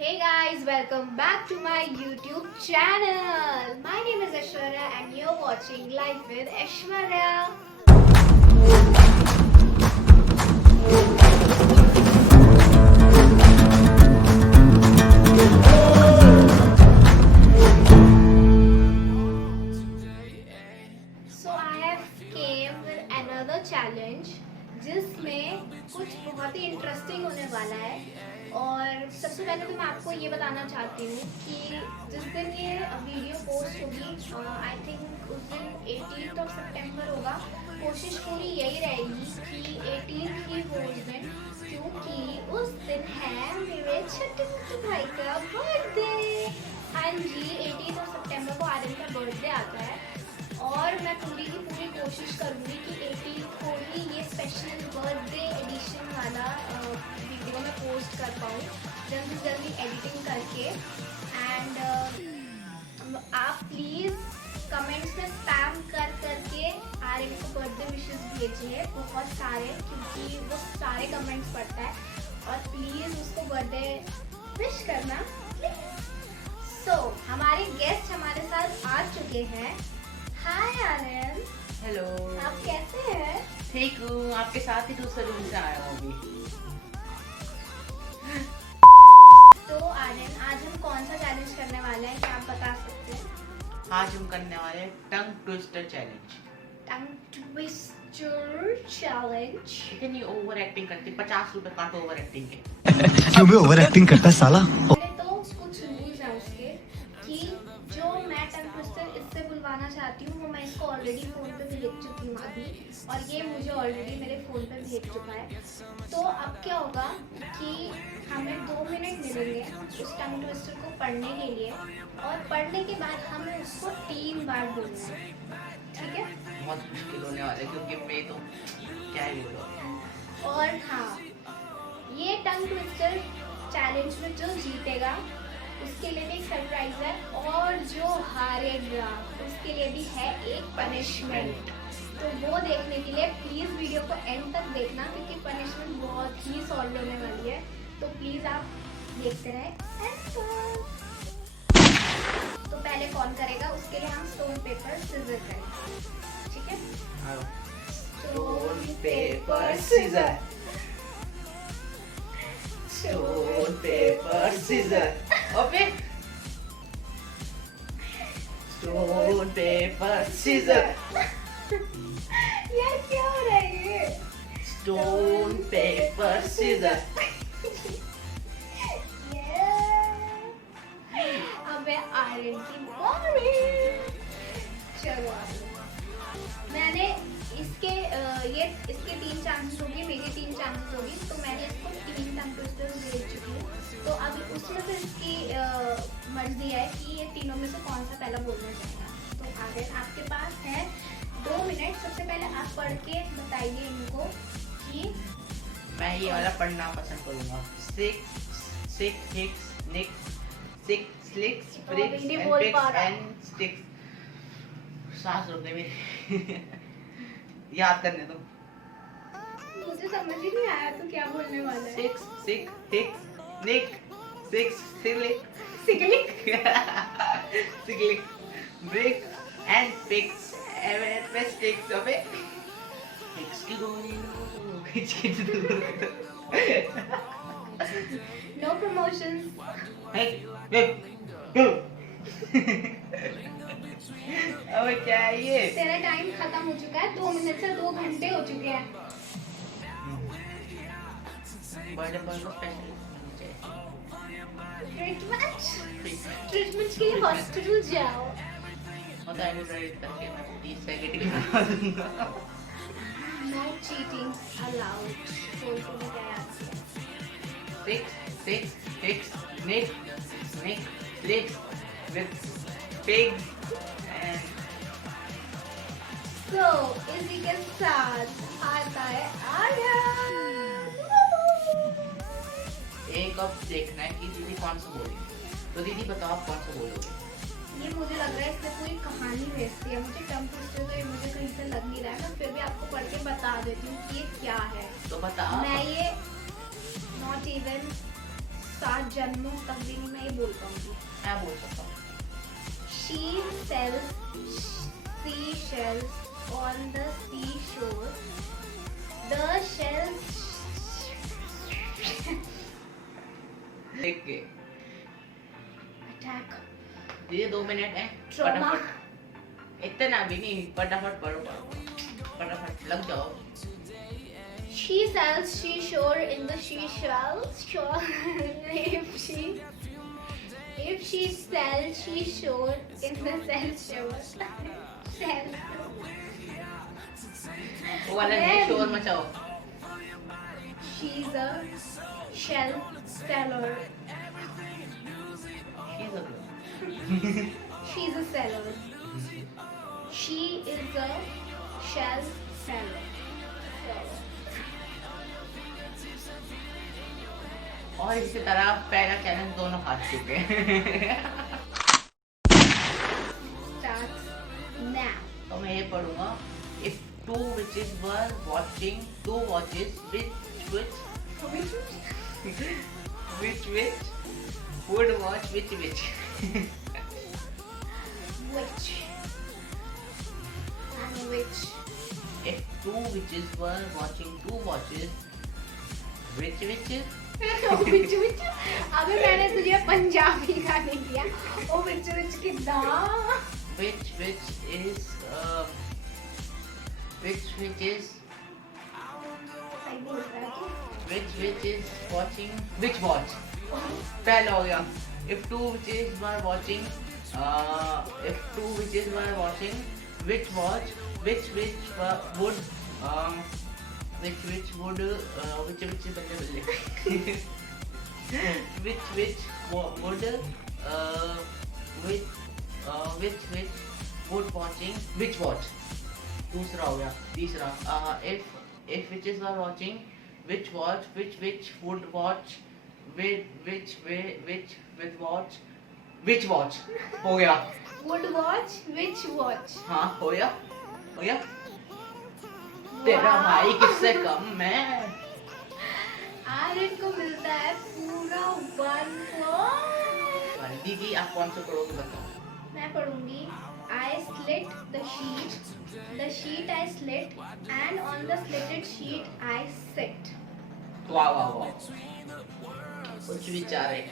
Hey guys, welcome back to my YouTube channel. My name is Aishwarya and you're watching Life with Aishwarya. So I have came with another challenge जिसमें कुछ बहुत ही interesting होने वाला है। और सबसे पहले तो मैं आपको ये बताना चाहती हूँ कि जिस दिन ये वीडियो पोस्ट होगी आई थिंक उस दिन 18 सितंबर होगा। कोशिश पूरी यही रहेगी कि 18 ही हो उस दिन, क्योंकि उस दिन है मेरे छोटे भाई का बर्थडे। हाँ जी, 18 सितंबर को आर्यन का बर्थडे आता है और मैं पूरी की पूरी कोशिश करूँगी कि 18 को ही ये स्पेशल बर्थडे एडिशन वाला वीडियो मैं पोस्ट कर पाऊँ जल्दी जल्दी एडिटिंग करके। एंड आप प्लीज़ कमेंट्स में स्पैम करके आर्यन को बर्थडे विशेस भेजिए बहुत सारे, क्योंकि वो सारे कमेंट्स पढ़ता है और प्लीज़ उसको बर्थडे विश करना प्लीज़। सो हमारे गेस्ट हमारे साथ आ चुके हैं। हाय आर्यन। हेलो। आप कैसे हैं? ठीक हूँ, आपके साथ ही दूसरे रूम से आया हूँ अभी। तो आर्यन, आज हम कौन सा चैलेंज करने वाले हैं, क्या आप बता सकते हैं? आज हम करने वाले हैं tongue twister challenge. Tongue twister challenge. इतनी ओवर एक्टिंग करती, 50 रुपए काटो ओवर एक्टिंग के। क्यों भी ओवर एक्टिंग करता है साला? तो कुछ रूल्स हैं उसके कि जो मैं टंग ट्विस्टर इससे बुलवाना चाहती हूँ वो मैं इसको ऑलरेडी फ़ोन पे भेज चुकी हूँ अभी, और ये मुझे ऑलरेडी मेरे फ़ोन पे भेज चुका है। तो अब क्या होगा कि हमें 2 मिनट मिलेंगे उस टंग ट्विस्टर को पढ़ने के लिए, और पढ़ने के बाद हमें उसको 3 बार बोलना है, ठीक है? बहुत मुश्किल होने वाला है क्योंकि मैं तो क्या ही बोलूँ। और हाँ, ये टंग ट्विस्टर चैलेंज में जो जीतेगा उसके लिए भी एक सरप्राइज है, और जो हारेगा उसके लिए भी है एक पनिशमेंट। तो वो देखने के लिए प्लीज़ वीडियो को एंड तक देखना, क्योंकि पनिशमेंट बहुत ही सॉल्व होने वाली है। तो प्लीज़ आप देखते रहें एंड तो पहले कौन करेगा उसके लिए हम स्टोन पेपर सिजर करेंगे, ठीक है? Stone paper scissor, stone paper scissor. Okay, stone paper scissor. यार क्या हो रहा है ये? Stone paper scissor. अबे आयरन की बारी। चलो मैंने इसके 3 चांसेस होगी, मेरी 3 चांसेस होगी, तो मैंने इसको 3 टंग ट्विस्टर भेज चुकी हूँ। तो अभी उसमें से इसकी मर्जी है कि ये तीनों में से कौन सा पहला बोलना चाहेगा। तो आगे आपके पास है 2 मिनट। सबसे पहले आप पढ़ के बताइए इनको कि मैं ये वाला पढ़ना पसंद करूँगा। सिक्स हिक्स निक्स सिक्स स्लिक्स ब्रिक्स नहीं एंड बोल पिक्स पा रहा। And sticks. सांस रोक दे मेरी। याद करने दो। मुझे समझ ही नहीं आया तो क्या बोलने वाला है। Six six hicks nick six silick siglick silick brick and picks and sticks. अबे हिक्स की दो खिच खिच दो। No promotions. अबे क्या है ये? तेरा टाइम खत्म हो चुका है, 2 मिनट से 2 घंटे हो चुके हैं। बर्थडे पर स्पेशल ट्रीटमेंट के लिए हॉस्पिटल जाओ। होता है ड्राइव करके मैं 30 सेकंड की बना दूंगा। No cheating allowed. बोल के मैं गया। Six hicks nick flicks with pigs and So इसी के साथ आता है आर्यन। एक अब देखना है कि दीदी कौन सा बोलेगी। तो दीदी बताओ आप कौन सा बोलोगे? ये मुझे लग रहा है इसमें पूरी कहानी भेजती है। मुझे टंग ट्विस्टर तो ये मुझे कहीं से लग नहीं रहा है, मैं फिर भी आपको पढ़ के बता देती हूँ कि ये क्या है। तो बताओ। मैं ये नॉट इवन 7 जन्मों तक भी नहीं मैं ये बोल पाऊंगी। मैं बोल सकता हूँ। She sells seashells on the seashore. The shells देख के attack ये 2 मिनट है। trauma. इतना भी नहीं, फटाफट पढ़ो फटाफट लग जाओ। She sells seashore in the seashore. If she sells seashore in the seashore. Sell. वो वाला नहीं, शोर मचाओ। She's a shell seller. She's a girl. She's a seller. She is a shell seller. और इसी तरह पहला चैलेंज दोनों हार चुके हैं। Starts now. तो मैं ये पढ़ूंगा। If two witches were watching two watches, which would watch which witch? Which? And which? If two witches were watching two watches, which witches? which? अगर मैंने तुझे पंजाबी गाने दिया, ओ which कितना? Which is सही बोल रहा है तू? which is watching which watch? पहला हो गया। If two witches were watching which watch which would which would बल्ले which would which would watching which watch? दूसरा हो गया। तीसरा if witches were watching which watch which would watch which watch हो गया। Would watch which watch? हाँ हो गया। तेरा भाई किससे कम है? आज इनको मिलता है पूरा 1 point. दीदी आप कौन सा पढ़ोगे बताओ। मैं पढ़ूंगी I slit the sheet I slit and on the slitted sheet I sit. वाह कुछ विचार है।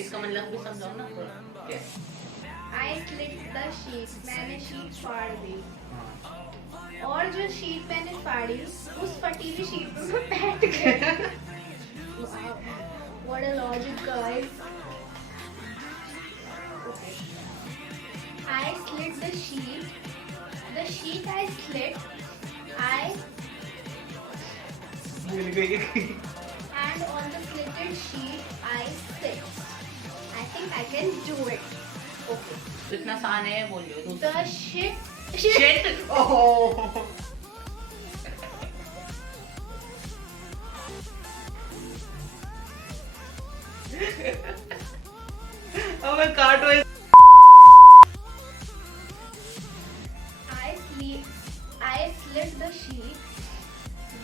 इसका मतलब भी समझाओ ना थोड़ा। क्या? I slit the sheet. मैंने शीट फाड़ दी और जो शीट मैंने फाड़ी उस फटी हुई शीट पे मैं बैठ गई। Wow, what a logic, guys. Okay. I slit the sheet. The sheet I slit. भूल गई। And on the slitted sheet I sit. I think I can do it. Okay. तो इतना आसान है बोलियो। The shit. Shit. ओह। अब काटो। I slit the sheet.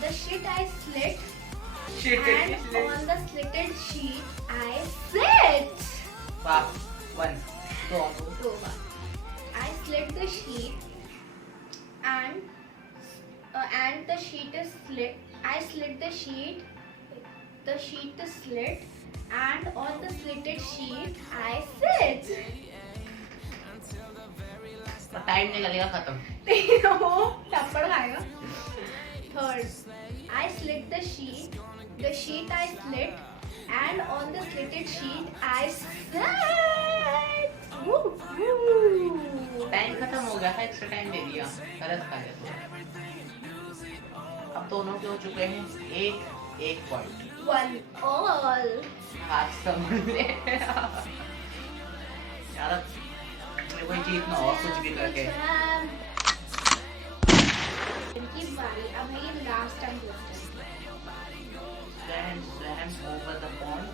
The shit I slit. Shit. And on the slitted sheet I sit. वाह 1 2 So I slit the sheet and the sheet is slit. I slit the sheet. The sheet is slit and on the slitted sheet I sit. Time निकलेगा खत्म। थप्पड़ खाएगा। Third, I slit the sheet. The sheet I slit and on the slitted sheet I sit. Woo, woo. Time खत्म हो गया था, extra time दे दिया। गलत खा गया। अब दोनों के हो चुके हैं एक पॉइंट। 1 all. हाथ संभाल ले यार, मेरे को जीतना और कुछ भी करके। इनकी बारी, अब है ये last time question. Swam over the pond,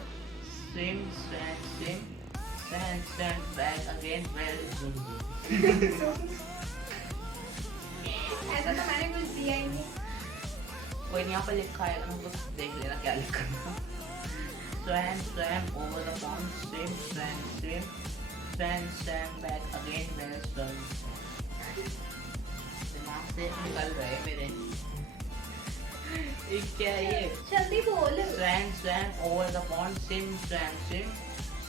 swim back again. Where is Zunzu? ऐसा तो मैंने कुछ दिया ही नहीं। कोई नहीं, यहाँ पर लिखा है ना, बस देख लेना क्या लिखा है। swam over the pond, swim, swam back again when swimming. दिमाग से निकल रहे मेरे। ये क्या है ये? जल्दी बोल। Swam over the pond, swim, swam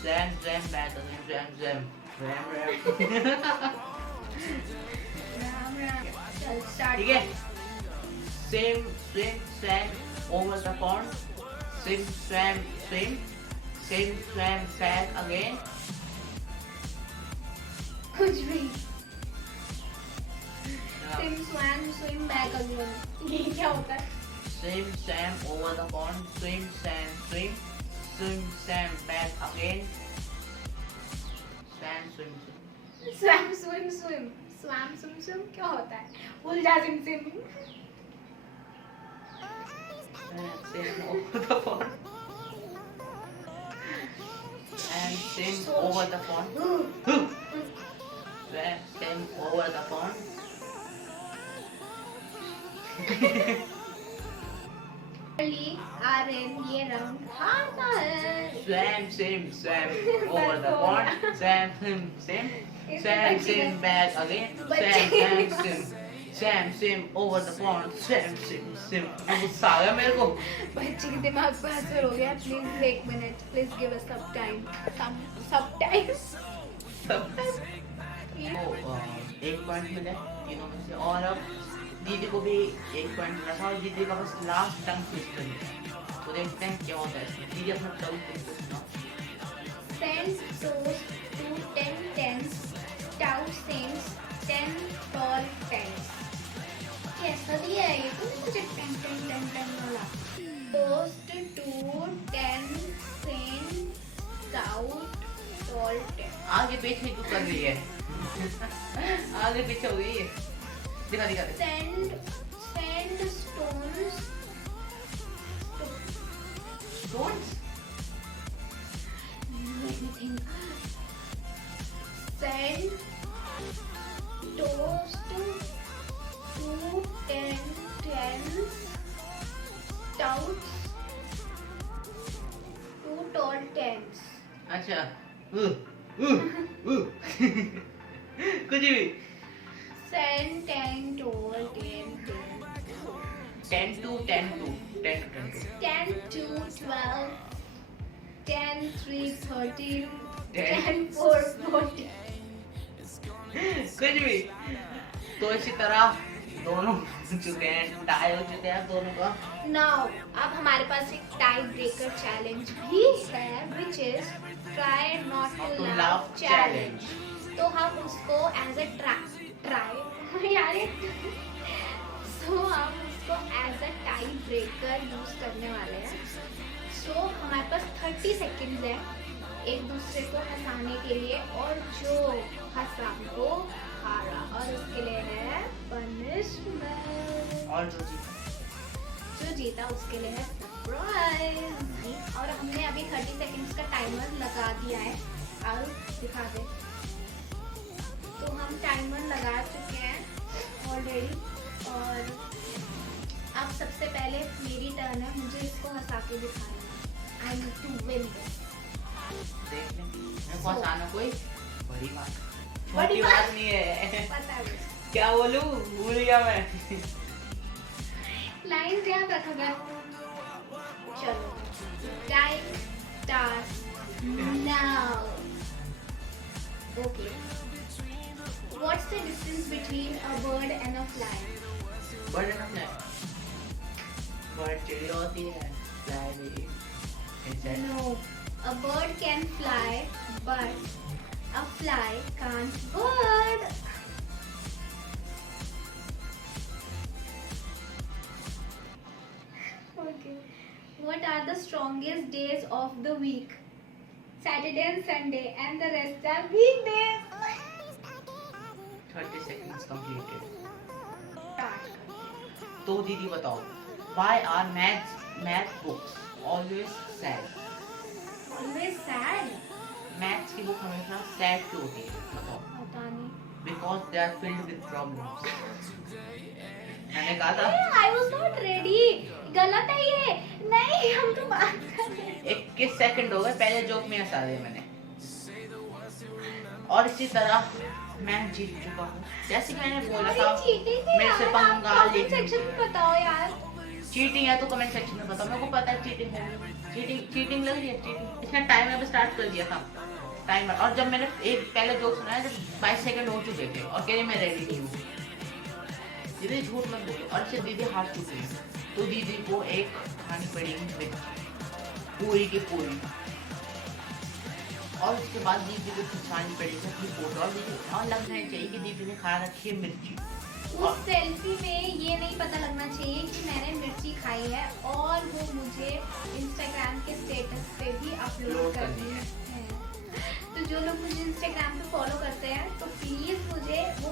back again, swam. Ram Ram. चल स्टार्ट। ठीक है। Swam over the pond, swam back again. कुछ भी। swim back again। ये क्या होता है? Swam over the pond, swim back again. swim क्या होता है? भूल जा SIM. Swim over the pond. And swim over the pond. Swim over the pond. are in ये राउंड हारता है। Swam over the pond. Swim back again. Swim over the pond. Swim. गुस्सा आ गया मेरे को। बच्चे के दिमाग पर असर हो गया। प्लीज एक minute, please give us some time. एक पॉइंट मिला तीनों में से, और अब दीदी को भी एक पॉइंट मिला था, और दीदी का बस लास्ट टंग ट्विस्टर है। तो देखते हैं क्या होता है इसमें। दीदी अपना टंग ट्विस्टर सुनाओ। Send toast to 10 tens, stout saints, 10 tall tens. कैसा दिया है ये? तो मुझे 10 वाला। Toast to 10 saints, stout tall tens. आगे पीछे क्यों कर रही है? आगे पीछे हो गई है। दिखा दे। Send stones. Stones? Let me think. Send toast to 10 tens, stouts to tall tens. अच्छा। कुछ भी। Send 10 tall 10 10 to 10 to 10 to 12, 10 3 13, 10 10 4 14. कुछ भी। तो इसी तरह दोनों चुके हैं, टाई हो चुके हैं दोनों का। Now, अब हमारे पास एक टाई ब्रेकर चैलेंज भी है, which is try not to laugh challenge. तो हम उसको as a try यार so हम उसको as a tie breaker use करने वाले हैं। So हमारे पास 30 सेकंड्स है एक दूसरे को हंसाने के लिए, और जो हंसा वो हारा, और उसके लिए है पनिशमेंट। और जो जीता उसके लिए है सरप्राइज। और हमने अभी 30 सेकंड्स का टाइमर लगा दिया है। और दिखा दे। तो हम टाइमर लगा चुके हैं ऑलरेडी, और अब सबसे पहले मेरी टर्न है, मुझे इसको हंसा के दिखाना है। I need to win this. देख ले, मेरे को हंसाना कोई बड़ी बात बड़ी छोटी बात नहीं है। पता है क्या बोलूं, भूल गया मैं। लाइन याद रखा कर। चलो time start now. Okay, what's the difference between a bird and a fly? Bird है ना फ्लाई। बर्ड चिड़िया होती है, फ्लाई भी insect. No, a bird can fly, but a fly can't bird. Okay. What are the strongest days of the week? Saturday and Sunday, and the rest are weekdays. 30 seconds completed. Start. तो दीदी बताओ, why are math books always sad? Always sad. Maths की book हमेशा sad क्यों होती है बताओ? पता नहीं. Because they are filled with problems. मैंने कहा था I was not ready. गलत है ये. नहीं, हम तो बात कर रहे हैं. एक 21 सेकंड हो गए, पहले जोक में हंसा दिया मैंने। और इसी तरह मैं जीत चुका हूँ, जैसे कि मैंने बोला था। मेरे से पंगा लेने सेक्शन में बताओ यार। चीटिंग है तो कमेंट सेक्शन में बताओ, मेरे को पता है चीटिंग है। चीटिंग लग रही है, चीटिंग। इसने टाइम अब स्टार्ट कर दिया था, टाइमर। और जब मैंने एक पहले जोक सुनाया जब 22 सेकंड हो चुके थे और कह रही मैं रेडी नहीं हूँ। दीदी झूठ मत बोलो। और इससे दीदी हाथ टूटी तो दीदी को एक खानी पड़ेगी मिर्ची, पूरी की पूरी। और उसके बाद दीदी को खिंचवानी पड़ेगी अपनी फोटो, और दीदी और लगना चाहिए कि दीदी ने खा रखी है मिर्ची। उस सेल्फी में ये नहीं पता लगना चाहिए कि मैंने मिर्ची खाई है, और वो मुझे इंस्टाग्राम के स्टेटस पे भी अपलोड करनी है। तो जो लोग मुझे इंस्टाग्राम पे फॉलो करते हैं तो प्लीज़ मुझे वो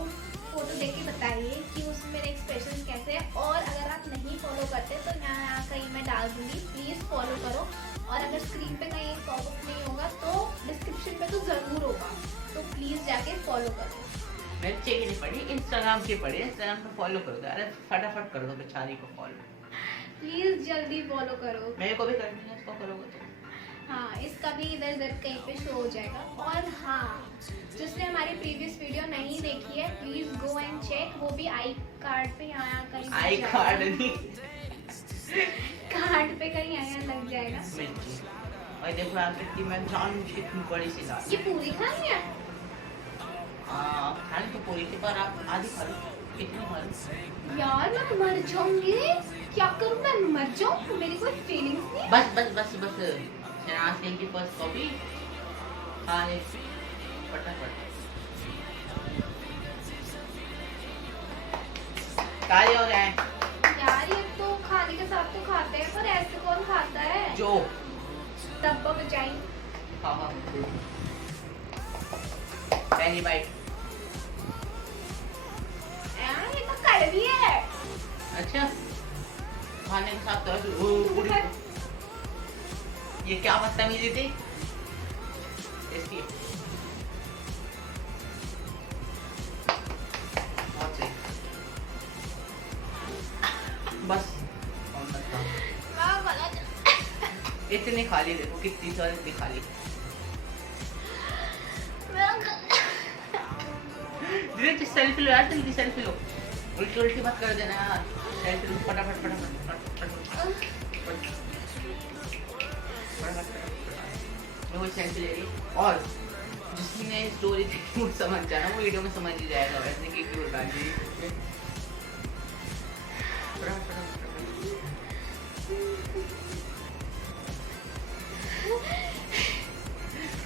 फोटो देख के बताइए कि उसमें मेरे एक्सप्रेशन कैसे हैं। और अगर आप नहीं फॉलो करते तो यहाँ कहीं मैं डाल दूँगी, प्लीज़ फॉलो करो। और अगर स्क्रीन पे कहीं पॉपअप नहीं होगा तो डिस्क्रिप्शन में तो ज़रूर होगा, तो प्लीज़ जाके फॉलो करो। मिर्ची की नहीं पड़ी, इंस्टाग्राम की पड़ी। इंस्टाग्राम पे फॉलो कर दो, अरे फटाफट कर दो बेचारी को फॉलो, प्लीज़ जल्दी फॉलो करो। मेरे को भी करनी है, इसको करोगे तो। हाँ, इसका भी इधर उधर कहीं पे शो हो जाएगा। और हाँ, जिसने हमारी प्रीवियस वीडियो नहीं देखी है प्लीज गो एंड चेक, वो भी आई कार्ड पे यहाँ कहीं आई कार्ड नहीं, कार्ड पे कहीं यहाँ लग जाएगा। मिर्ची। और देखो यार कितनी मैं जान कितनी बड़ी सी दाल। ये पूरी खानी है? खानी तो पूरी थी पर आप आधी खा लो। कितनी खा लो? यार मैं मर जाऊंगी, क्या करूँ मैं मर जाऊँ, मेरी कोई फीलिंग्स नहीं। बस बस बस बस शहनाज गिल की फर्स्ट कॉपी खा ले फटाफट। काले हो गए यार ये तो खाने के साथ तो खाते हैं, पर ऐसे कौन खाता है? जो डब्बा बचाई। हाँ हाँ पहली बाइट। यार ये तो कड़वी है। अच्छा खाने के साथ तो ऐसे पूरी। ये क्या बदतमीजी थी इसकी। बहुत सही। बस इतनी खाली, देखो कितनी सारी इतनी खाली। धीरे सेल्फी लो यार, जल्दी सेल्फी लो, उल्टी उल्टी मत कर देना यार। सेल्फी लो फटाफट फटाफट। मैं वो सेल्फी ले रही। और जिसने स्टोरी थी समझ जाना, वो वीडियो में समझ ही जाएगा वैसे कि क्यों डाल दी।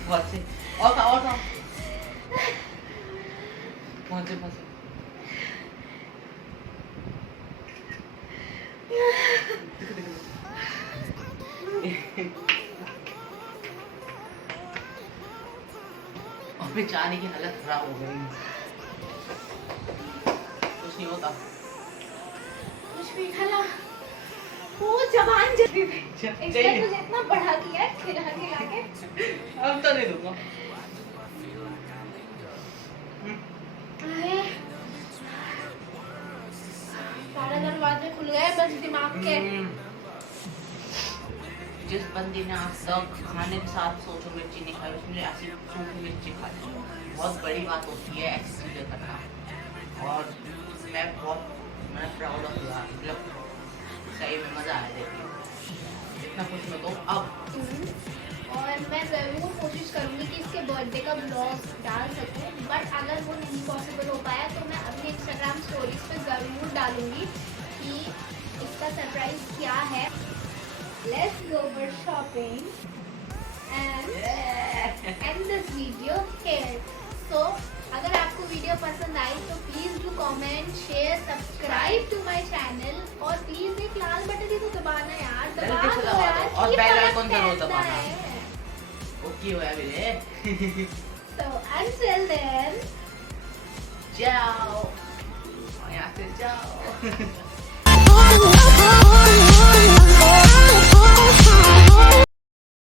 बहुत से और खाओ कौन से फंसे। और बेचारे की हालत खराब हो गई। कुछ नहीं होता, कुछ भी खा वो जवान जल्दी इसने मुझे इतना बढ़ा दिया है खिला खिला के। अब तो नहीं दूंगा। सारे दरवाजे खुल गए बस दिमाग के। जिस बंदी ने आज तक खाने के साथ सोचो मिर्ची नहीं खाई, उसने ऐसी सूखी मिर्ची खा ली। बहुत बड़ी बात होती है ऐसी चीजें करना। और मैं प्राउड ऑफ यू, मतलब सही में मजा आया देखिए इतना कुछ में तो अब। और मैं ज़रूर कोशिश करूँगी कि इसके बर्थडे का ब्लॉग डाल सकूँ, बट अगर वो नहीं पॉसिबल हो पाया तो मैं अपने इंस्टाग्राम स्टोरीज पे ज़रूर डालूँगी कि इसका सरप्राइज क्या है। Let's go for shopping and and this video here. So अगर आपको वीडियो पसंद आई तो please do comment, share, subscribe to my channel. और प्लीज़ एक लाल बटन ही तो दबाना यार, दबा दो यार। और की बेल फर्क आइकन जरूर पड़ता दबाना। है। ओके होया मेरे। So until then, जाओ यहाँ से जाओ।